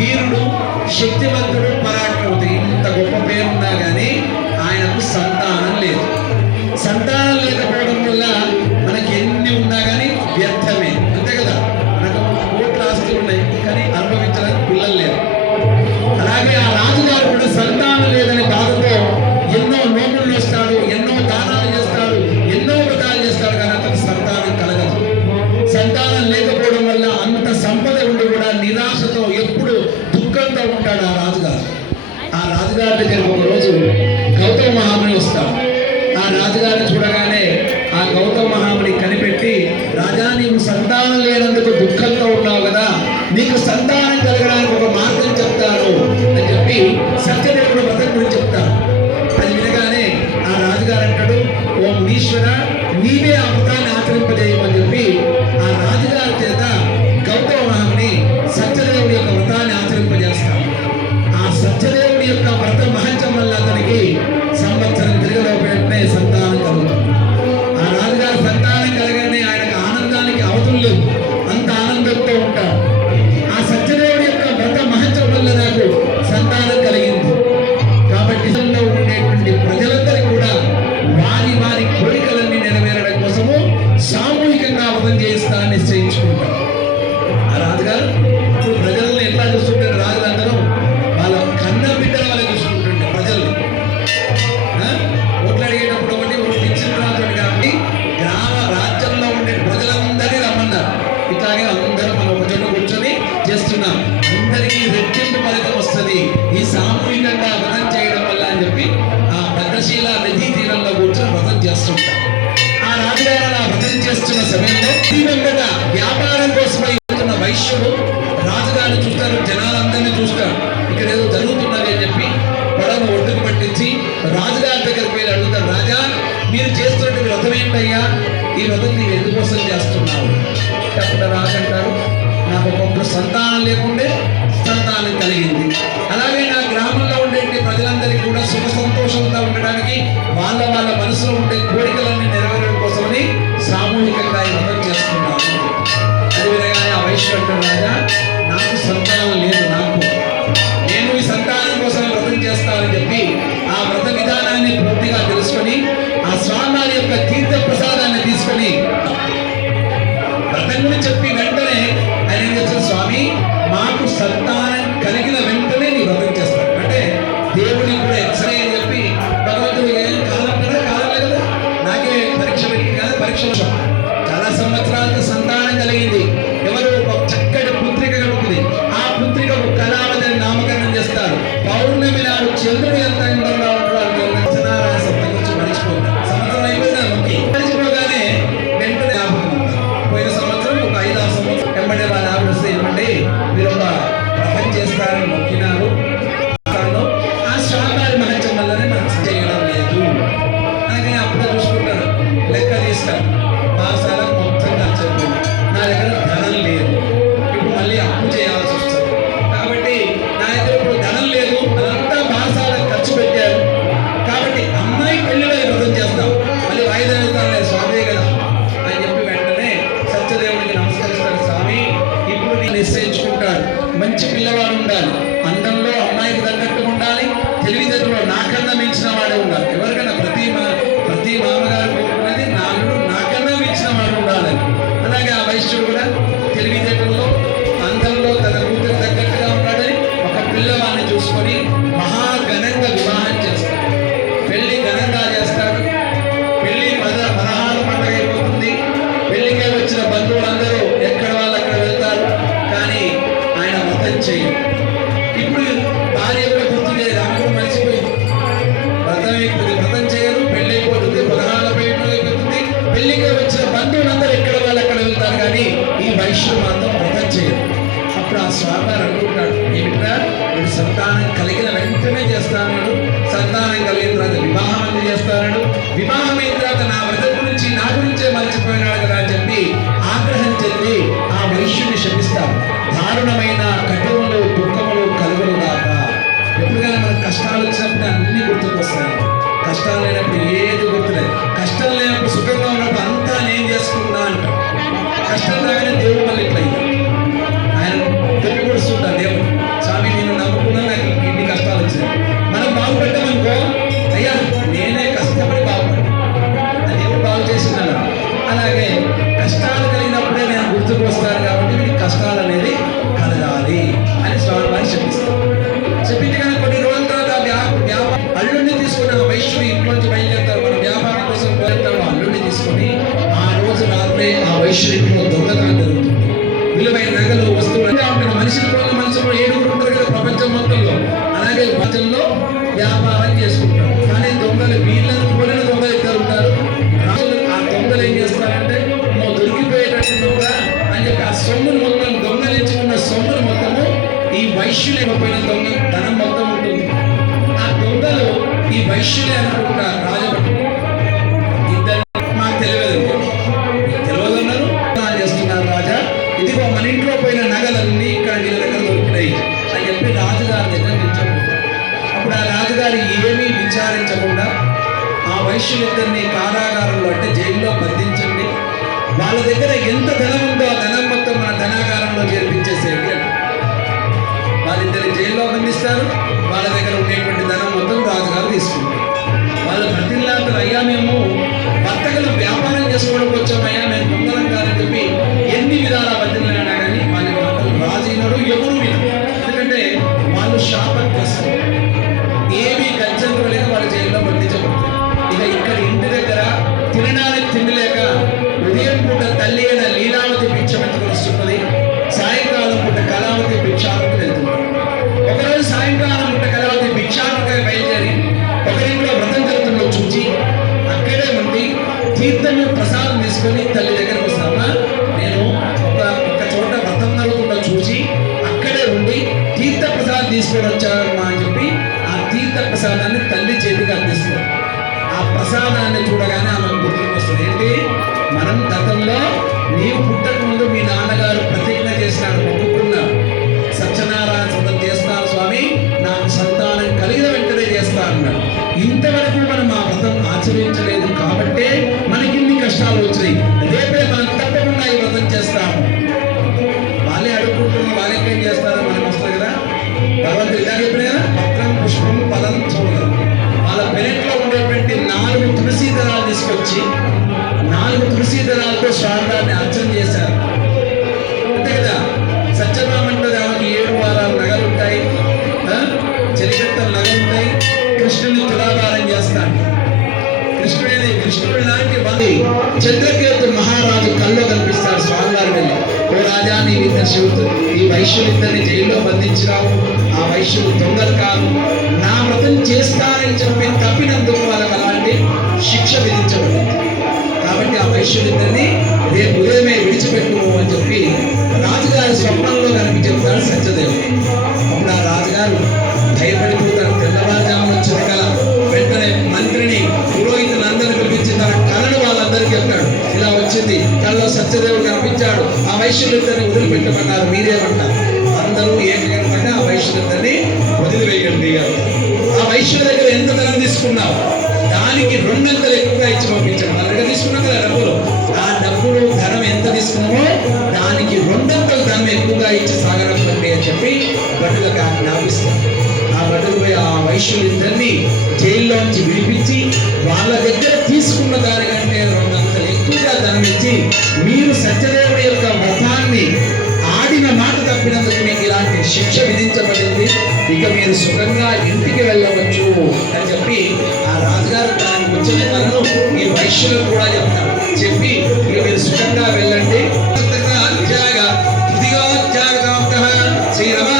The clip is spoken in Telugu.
వీరుడు, శక్తివంతుడు, పరాక్రమతి, ఇంత గొప్ప పేరున్నా కానీ ఆయనకు సంతానం లేదు. సంతానం లేకపోవడం వల్ల మనకి ఎన్ని ఉన్నా కానీ వ్యర్థమే, అంతే కదా. మనకు కోట్ల ఆస్తులు ఉన్నాయి కానీ అనుభవించడానికి పిల్లలు లేరు. అలాగే ఆ రాజుగారు కూడా సంతానం లేదని బాధతో ఎన్నో నోములు వేస్తాడు, ఎన్నో దానాలు చేస్తాడు, ఎన్నో వ్రతాలు చేస్తాడు, కానీ అతనికి సంతానం కలగదు. సంతానం లేకపోవడం వల్ల అంత సంపద ఉండి కూడా నిరాశతో ఎప్పుడు దుఃఖంతో ఉంటాడు ఆ రాజుగారు. ఆ రాజుగారి దగ్గరికి ఒక రోజు గౌతమ మహాముని వస్తాడు. ఆ రాజుగారిని చూడగానే ఆ గౌతమ మహాముని కనిపెట్టి, రాజా నీవు సంతానం లేనందుకు దుఃఖంతో ఉన్నావు కదా, నీకు సంతానం కలగడానికి ఒక మార్గం చెప్తాను అని చెప్పి సత్యదేవుడు వ్రతం గురించి చెప్తాను. అది వినగానే ఆ రాజుగారు అంటాడు, ఓ మునీశ్వర నీవే ఆ వ్రతాన్ని ఆచరింపజేయమని చెప్పి ఆ రాజుగారి చేత గౌతమ మహాముని సత్యదేవుడి యొక్క వ్రతాన్ని ఆచరింపజేస్తాడు. ఆ సత్యదేవుడి యొక్క వ్రత మహత్యం వల్ల అతనికి సంవత్సరం తిరగలోపే సంతానం కలుగుతుంది. ఆ రాజుగారు సంతానం కలగానే ఆయనకు ఆనందానికి అవధులు లేవు, అంత ఆనందంతో ఉంటాడు. ఆ సత్యదేవుడి యొక్క వ్రత మహత్యం వల్ల నాకు సంతానం కలిగింది కాబట్టి ఉండేటువంటి ప్రజలందరికీ కూడా వారి వారి కోరికలన్నీ నెరవేరడం కోసము సామూహికంగా వ్రతం చేస్తా నిశ్చయించుకుంటారు. ఆ రాజుగారు ఇప్పుడు ప్రజలను ఎట్లా చూస్తుంటారు, రాజులందరూ వాళ్ళ కన్న బిడ్డల వల్ల చూసుకుంటుంటే ప్రజల్ని ఓట్లు అడిగేటప్పుడు ఒకటి ఓట్లు ఇచ్చిన రాజు కాబట్టి గ్రామ రాజ్యంలో ఉండే ప్రజలందరినీ రమ్మన్నారు. ఇట్లాగే అందరూ మనం ఒక చోట కూర్చొని చేస్తున్నాం, అందరికీ రెట్టింపు ఫలితం వస్తుంది ఈ సామూహికంగా వ్రతం చేయడం వల్ల అని చెప్పి ఆ భద్రశీల నదీ తీరంలో కూర్చొని వ్రతం చేస్తుంటాం. ఆ రాజుగారు అలా వ్రతం చేస్తున్న సమయంలో తీవ్రంగా వ్యాపారం కోసమై వెళ్తున్న వైశ్యుడు రాజుగారిని చూస్తారు, జనాలందరినీ చూస్తారు, ఇక్కడ ఏదో జరుగుతున్నది అని చెప్పి పడవ ఒడ్డుకు పట్టించి రాజుగారి దగ్గరికి వెళ్ళి అడుగుతారు, రాజా మీరు చేస్తున్నటువంటి వ్రతం ఏంటయ్యా, ఈ వ్రతం నీవు ఎందుకోసం చేస్తున్నావు? అప్పుడు రాజు అంటారు, నాకు ఒకప్పుడు సంతానం లేకుండే సంతానం కలిగింది, అలాగే నా గ్రామంలో ఉండే ప్రజలందరికీ కూడా సుఖ సంతోషంగా ఉండడానికి వాళ్ళ వాళ్ళ మనసులో ఉండే కోరికలన్నీ నెరవేరడం కోసమని సామూహికంగా ఈ వ్రతం చేస్తున్నాను. అది వినగానే ఆ వైశ్యుడు రాజా నాకు సంతానం లేదు, నేను ఈ సంతానం కోసం వ్రతం చేస్తానని చెప్పి ఆ వ్రత విధానాన్ని పూర్తిగా తెలుసుకొని ఆ స్వామి యొక్క తీర్థ ప్రసాదాన్ని తీసుకొని వ్రతం గురించి చెప్పి వెంటనే ఆయన ఏం చేస్తారు, స్వామి మాకు సంతానం కలిగిన వెంటనే నీ వ్రతం చేస్తాను అంటే దేవుడికి కూడా ఎక్స్రే అని చెప్పి భగవంతుడు కాదన్నారా, కాదలే కదా, నాకే పరీక్ష పెట్టి కదా, పరీక్ష చాలా సంవత్సరాలకు సంతానం కలిగింది. ఎవరు ఒక చక్కటి పుత్రిక కలుగుతుంది, ఆ పుత్రికకు కళావతి నామకరణం చేస్తారు. పౌర్ణమి నాడు చంద్రుడు ఎంత అందంగా ఉంటాడు, సనారాయణ సప్తం గురించి మర్చిపోతారు. సంవత్సరం అయిపోయింది మనకి, మర్చిపోగానే వెంటనే పోయిన సంవత్సరం ఒక 5-6 సంవత్సరం వెంబడే వాళ్ళ ఆవిడ వస్తే ఏమంటే మీరు ఒక వ్రతం చేస్తారని మొక్కినారు, ఆ స్వామివారి మహత్యం వల్లనే మనకు చేయడం లేదు అని అప్పుడే చూసుకుంటారు. లెక్క తీస్తారు, పాఠశాలకు మొత్తం ఖర్చు, నా దగ్గర ధనం లేదు, ఇప్పుడు మళ్ళీ అప్పు చేయాల్సి వస్తుంది కాబట్టి నా దగ్గర ఇప్పుడు ధనం లేదు, అదంతా పాఠశాలకు ఖర్చు పెట్టారు కాబట్టి అమ్మాయి పెళ్లిలో వ్రతం చేస్తాం, మళ్ళీ వాయిదా వెళ్తాను లేదు, స్వామి కదా అని చెప్పి వెంటనే సత్యదేవుడికి నమస్కరిస్తాడు. స్వామి ఇప్పుడు నేను నిశ్చయించుకుంటాడు, మంచి పిల్లవాడు ఉండాలి, అందంలో అమ్మాయికి తగ్గట్టు ఉండాలి, తెలివితేటలో నాకన్నా మించిన వాడే ఉండాలి. ఎవరికైనా ప్రతి మామగారు కోరుకున్నది నాలుగు నాకన్నా మించిన వాడు ఉండాలని. అలాగే ఆ వైశ్యుడు కూడా తెలివితేటల్లో అందంలో తన కూతురు తగ్గట్టుగా ఉన్నాడని ఒక పిల్లవాడిని చూసుకొని మహాఘనంగా వివాహం చేస్తాడు, పెళ్లి ఘనంగా చేస్తాడు. పెళ్లి 16 పండుగ అయిపోతుంది. పెళ్లికే వచ్చిన బంధువులందరూ ఎక్కడ వాళ్ళు అక్కడ వెళ్తారు, కానీ ఆయన వ్రతం చేయరు. ఇప్పుడు భార్య కూడా గుర్తు చేయదు, ఆమె కూడా మర్చిపోయింది, వ్రతం అయిపోతుంది, వ్రతం చేయరు, పెళ్లి అయిపోతుంది, 16 అయిపోతుంది. పెళ్లికే వచ్చిన బంధువులందరూ ఎక్కడ వాళ్ళు అక్కడ వెళ్తారు, కానీ ఈ వైశ్యుడు మాత్రం వ్రతం చేయరు. అప్పుడు ఆ స్వామి అనుకుంటాడు, ఏమిట్రా వీడు సంతానం కలిగిన వెంటనే చేస్తాడు, సంతానం కలిగిన తర్వాత వివాహం ఎందుకు చేస్తాడు, వివాహం అయిన తర్వాత నా వ్రతం గురించి నా గురించే మర్చిపోయినాడు కదా అని చెప్పి ఆగ్రహం చెంది ఆ వైశ్యుడిని శపిస్తారు. దారుణమైన కఠినములు దుఃఖములు కలుగులు దాకా. ఎప్పుడుగా మనకు కష్టాలు వచ్చినప్పుడు అన్ని గుర్తుకొస్తాయి, కష్టాలు లేనప్పుడు ఏది గుర్తులేదు, కష్టం లేనప్పుడు సుఖంగా ఉన్నప్పుడు అంతా నేను చేసుకున్నా అంట. కష్టం రాగానే దేవుడు మళ్ళీ ఇట్లా ఆయన తెలివి కూడుస్తుంటారు, దేవుడు చాలా వ్యాపారం చేసుకుంటారు. కానీ దొంగలు వీళ్ళని పోలిన దొంగలు ఇద్దరు ఉంటారు. ఆ దొంగలు ఏం చేస్తారంటే దొరికిపోయేటట్టు దొంగ అని చెప్పి ఆ సొమ్మును మొత్తం దొంగలించుకున్న సొమ్మును మొత్తము ఈ వైశ్యులు ఇవ్వకపోయిన దొంగ ధనం మొత్తం ఉంటుంది. ఆ దొంగలు ఈ వైశ్యులే అనుకుంటారు. రాజభట్లు ఇద్దరు మాకు తెలియదు చేస్తున్నారు. రాజా ఇదిగో మన ఇంట్లో పోయిన నగలన్నీ ఇక్కడ వీళ్ళ దగ్గర దొరికినాయి అని చెప్పి రాజుగారి దగ్గర నిల్చోబెట్టారు. అప్పుడు ఆ రాజుగారు ఏమీ విచారించకుండా ఆ వైశ్యులిద్దరిని కారాగారంలో అంటే జైల్లో బంధించండి, వాళ్ళ దగ్గర ఎంత ధనం ఉందో ఆ ధనం మొత్తం మన ధనాగారంలో చేర్పించేసేయండి అంటే వాళ్ళిద్దరిని జైల్లో బంధిస్తారు. వాళ్ళ దగ్గర ఉండేటువంటి ధనం మొత్తం రాజుగారు తీసుకుంటారు. వాళ్ళు ప్రతిలాంటి అయ్యా మేము వర్తకులు వ్యాపారం చేసుకోవడం వచ్చామయ్యా, మేము దొంగలం కాదని చెప్పి ఎన్ని విధాల బతిలాడినా కానీ వాళ్ళ మాటలు రాజీనడు ఎవరు వినరు. ఎందుకంటే వాళ్ళు శాపగ్రస్తులు, ఏమీ గచ్చంతులు లేక వాళ్ళ జైల్లో బంధించబడతారు. ఇక ఇక్కడ ఇంటి దగ్గర తినడానికి తిండి లేక ఉదయం పూట తల్లి అయిన లీలావతి భిక్షమెత్తుకుని వస్తున్నది, సాయంకాలం పూట కళావతి భిక్షాలకు వెళ్తున్నారు. ఒకరోజు సాయంకాలం పూట కళావతి భిక్షాలకై బయలుదేరి ఒకరింట్లో వ్రతం జరుగుతుందో చూచి అక్కడే ఉండి తీర్థము ప్రసాదం తీసుకొని తల్లి దగ్గరకు వస్తామా, నేను ఒక చోట వ్రతం జరుగుతుందో చూసి అక్కడే ఉండి తీర్థ ప్రసాదం తీసుకొని వచ్చారమ్మా అని చెప్పి ఆ తీర్థ ప్రసాదాన్ని తల్లి చేతికి అందిస్తారు. ఆ ప్రసాదాన్ని చూడగానే ఆమె గుర్తుకు వస్తుంది. ఏంటి, మనం గతంలో నీవు పుట్టక ముందు మీ నాన్నగారు ప్రతిజ్ఞ చేసినాడు, మొక్కుకున్నారు, సత్యనారాయణ వ్రతం చేస్తాను స్వామి, నాకు సంతానం కలిగిన వెంటనే చేస్తా అన్నాడు. ఇంతవరకు మనం ఆ వ్రతం ఆచరించలేదు కాబట్టే మనకి ఇన్ని కష్టాలు వచ్చినాయి. రేపే మనం తప్పకుండా ఈ వ్రతం చేస్తాము. వాళ్ళే అడుగుకుంటున్న వాళ్ళకేం చేస్తారో మనకు వస్తుంది కదా. భగవంతుడు ఇలా చెప్పిన కదా, పత్రం పుష్పం పదం చూడగలరు. వాళ్ళ పెరట్లో ఉండేటువంటి 4 తులసి దళాలు తీసుకొచ్చి 4 తులసి దళాలతో స్వామివారిని అర్చన చేశారు. అంతే కదా. సత్యభామంటే ఆమెకి 7 వారాల నగలు ఉంటాయి, చెలికత్తల నగలు ఉంటాయి. కృష్ణుని తులాభారం చేస్తాడు. కృష్ణుడి లాంటి వారి చంద్రకేతు మహారాజు కల్లో కనిపిస్తాడు స్వామివారి వెళ్ళి, ఓ రాజా నీవు ఇద్దరు శివుడు ఈ వైశ్యులిద్దరిని జైల్లో బంధించినావు, ఆ వైశ్యులు దొంగలు కాదు, నా వ్రతం చేస్తానని చెప్పి తప్పినందుకు వాళ్ళకి అలాంటి శిక్ష విధించబడింది. కాబట్టి ఆ వైశ్యులిద్దరిని రేపు ఉదయమే విడిచిపెట్టుము అని చెప్పి రాజుగారి స్వప్నంలో కనిపి చెప్తాడు సత్యదేవుడు. అప్పుడు ఆ రాజుగారు భయపడిపోతాడు. తెల్లవారుజామున వచ్చిన కళ వెంటనే మంత్రిని పురోహితులందరినీ పిలిపించి తన కళను వాళ్ళందరికీ చెప్తాడు. ఇలా వచ్చింది, కళ్ళలో సత్యదేవుడు కనిపించాడు, ఆ వైశ్యులిద్దరిని వదిలిపెట్టమన్నారు, మీరేమంటారు? అందరూ ఏకగంటే ఆ వైశ్యులిద్దరిని వదిలివేయండి. ఆ వైశ్యుల దగ్గర ఎంత ధనం తీసుకున్నావు దానికి 2 ఎక్కువగా ఇచ్చి పంపించాడు. వాళ్ళ దగ్గర తీసుకున్నాం కదా డబ్బులు, ఆ డబ్బులు ధనం ఎంత తీసుకున్నామో దానికి 2 ధనం ఎక్కువగా ఇచ్చి సాగరండి అని చెప్పి భటులకు జ్ఞాపిస్తారు. ఆ భటులు పోయి ఆ వైశ్యులిద్దరిని జైల్లోంచి విడిపించి వాళ్ళ దగ్గర తీసుకున్న దానికంటే 2 ఎక్కువగా ధనం ఇచ్చి, మీరు సత్యదేవుడి యొక్క వ్రతాన్ని ఆడిన మాట తప్పినందుకు మీకు ఇలాంటి శిక్ష విధించబడింది, ఇక మీరు సుఖంగా ఇంటికి వెళ్ళవచ్చు అని చెప్పి ఆ రాజుగారు దానికి వచ్చిన కలను ఈ వైశ్యులకు కూడా చెప్తారు. చెప్పి ఇక మీరు సుఖంగా వెళ్ళండి. శ్రీరమ